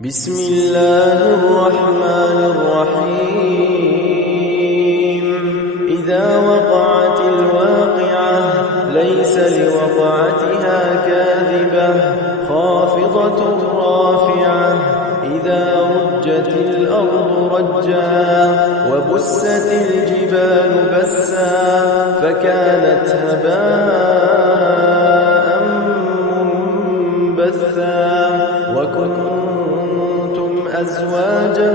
بسم الله الرحمن الرحيم إذا وقعت الواقعة ليس لوقعتها كاذبة خافضة رافعة إذا رجت الأرض رجا وبست الجبال بسا فكانت هباء منبثا وكنتم أزواجا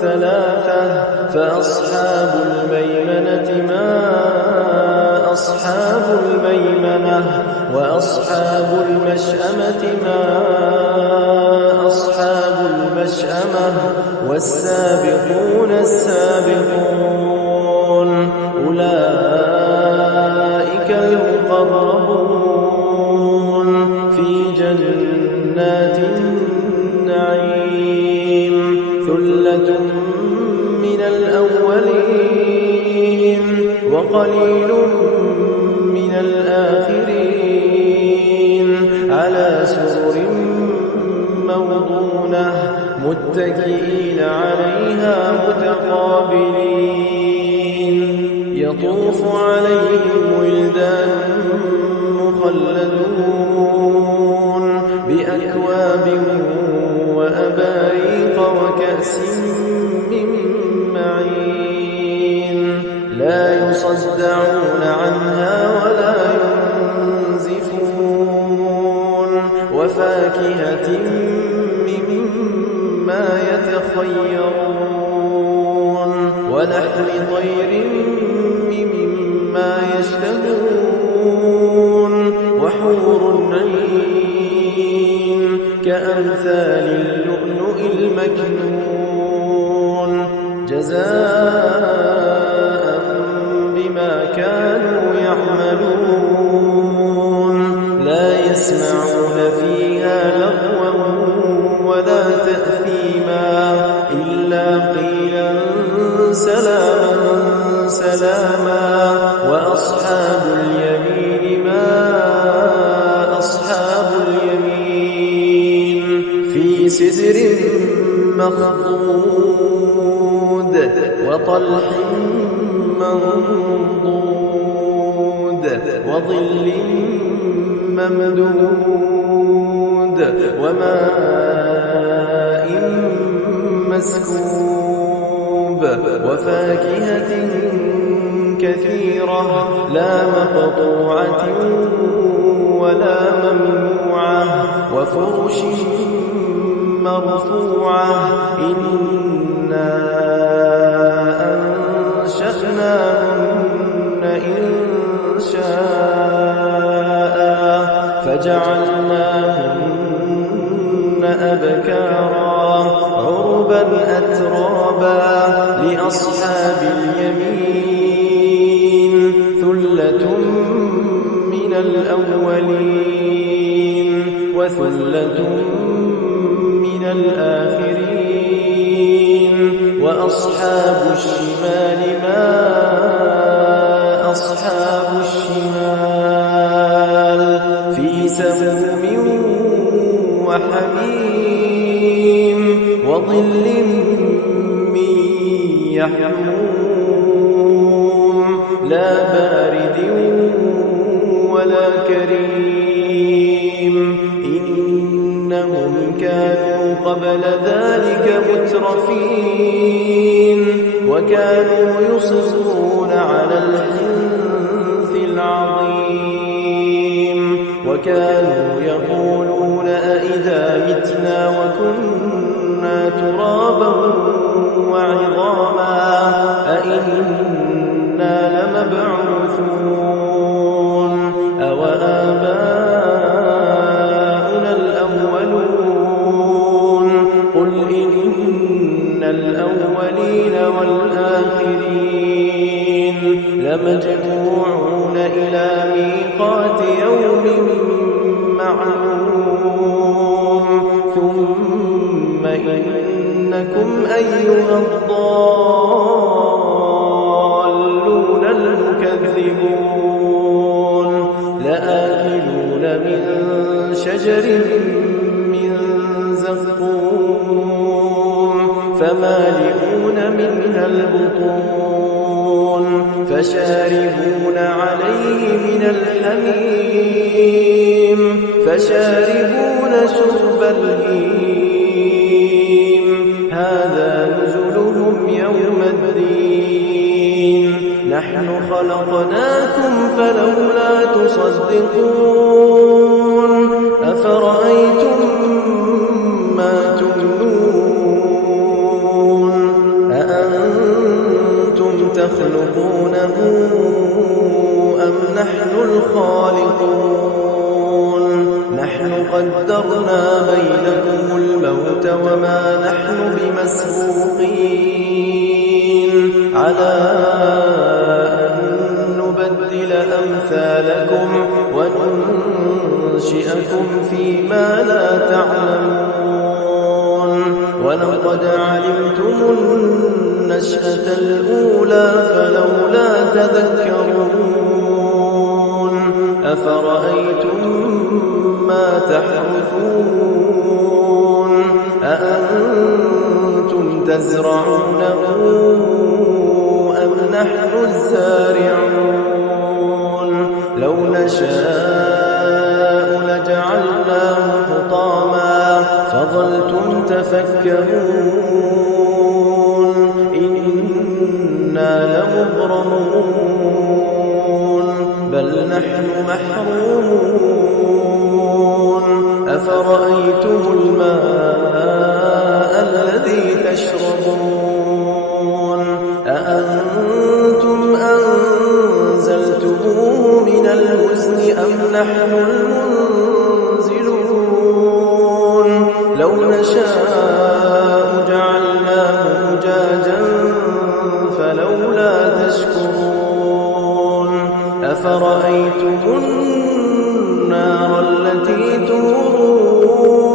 ثلاثة فأصحاب الميمنة ما أصحاب الميمنة وأصحاب المشأمة ما أصحاب المشأمة والسابقون السابقون أولئك المقربون في جنات النعيم ثلة من الأولين وقليل من الآخرين على سرر موضونة متكئين عليها متقابلين يطوف عليهم ولدان مخلدون بأكواب وأباريق وكأس من معين لا يصدعون عنها ولا ينزفون وفاكهة مما يتخيرون ولحم طير مما يشتهون وحور عين كأمثال اللؤلؤ المكنون جزاء بما كانوا يعملون لا يسمعون فيها لغوا ولا تأثيما إلا قيلا سلاما سلاما وأصحاب اليمين ما أصحاب اليمين في سدر مخضود وطلح منضود وظل ممدود وماء مسكوب وفاكهة كثيرة لا مقطوعة ولا ممنوعة وفرش مرفوعة إنا أنشأناهن إنشاء فجعلناهن أبكارا عربا أترابا لأصحاب اليمين ثلة من الأولين وثلة من الآخرين وأصحاب الشمال ما أصحاب الشمال في سموم وحميم وظل من يحموم لا بارد ولا كريم إنهم كانوا قبل ذلك مترفين وكانوا يصرون على الحنث العظيم وكانوا يقولون أئذا متنا وكنا ترابا وعظاما أئنا لمبعوثون أوآباؤنا الأولون قل إن الأولين والآخرين لمجموعون إلى ميقات يوم معلوم ثم إنكم أيها الضالون المكذبون لآكلون من شجر من زقوم فمالئون منها البطون فشاربون عليه من الحميم فشاربون شرب الهيم هذا نزلهم يوم الدين نحن خلقناكم فلولا تصدقون أفرأيتم ما تمنون أأنتم تخلقونه أم نحن الخالقون نحن قدرنا بينكم الموت وما نحن بمسبوقين على أن نبدل أمثالكم وننشئكم فيما لا تعلمون ولقد علمتم النشأة الأولى فلولا تذكرون أفرأيتم ما تحرثون أأنتم تزرعونه أم نحن الزارعون لو نشاء لجعلناه حطاما فظلتم تفكرون إنا لمغرمون بل نحن محرومون أفرأيتم الماء الذي تشربون أأنتم أنزلتموه من المزن أم نحن المنزلون لو نشاء جعلناه أجاجا فلولا تشكرون أفرأيتم النار التي تورون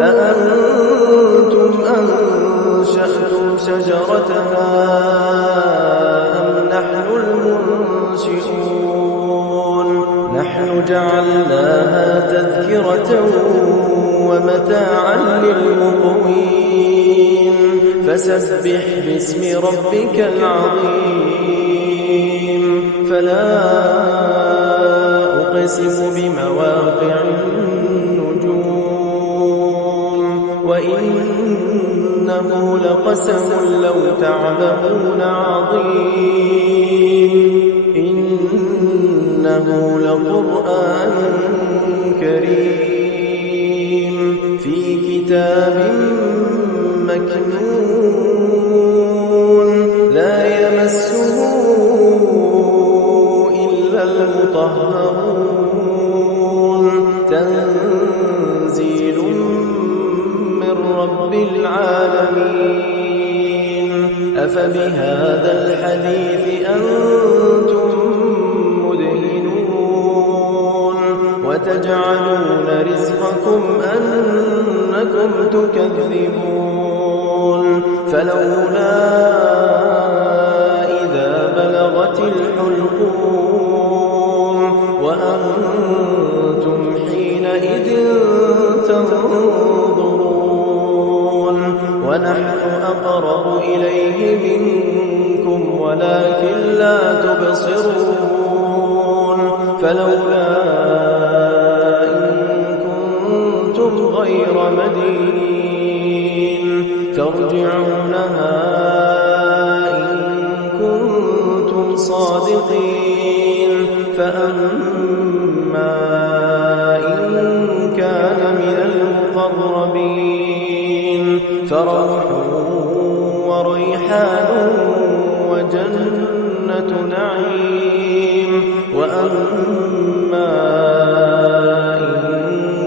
أأنتم أنشأتم شجرتها أم نحن المنشئون نحن جعلناها تذكرة ومتاعا للمقوين فسبح باسم ربك العظيم فلا أقسم بمواقع النجوم وإنه لقسم لو تعلمون عظيم إنه لقرآن كريم في كتاب مكنون لا يمسه إلا المطهرون تنزيل من رب العالمين أفبهذا الحديث أنتم مدهنون وتجعلون رزقكم أنكم تكذبون فلولا إذا بلغت الحلقوم وأنتم حينئذ تنظرون ونحن أقرب إليه منكم ولكن لا تبصرون فلولا إن كنتم غير مدينين ترجعونها إن كنتم صادقين فأما إن كان من المقربين فروح وريحان وجنة نعيم وأما إن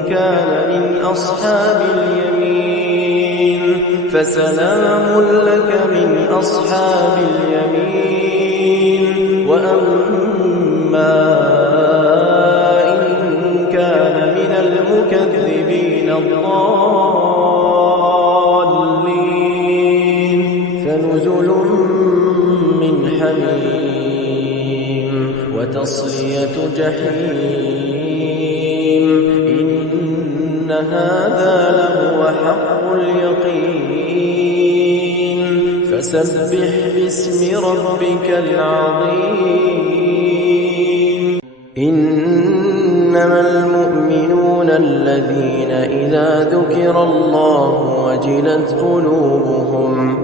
كان من أصحاب اليمين فسلام لك من أصحاب اليمين وأما إن كان من المكذبين الضالين فنزل من حميم وتصلية جحيم إن هذا لهو حق اليقين فسبح باسم ربك العظيم إنما المؤمنون الذين إذا ذكر الله وجلت قلوبهم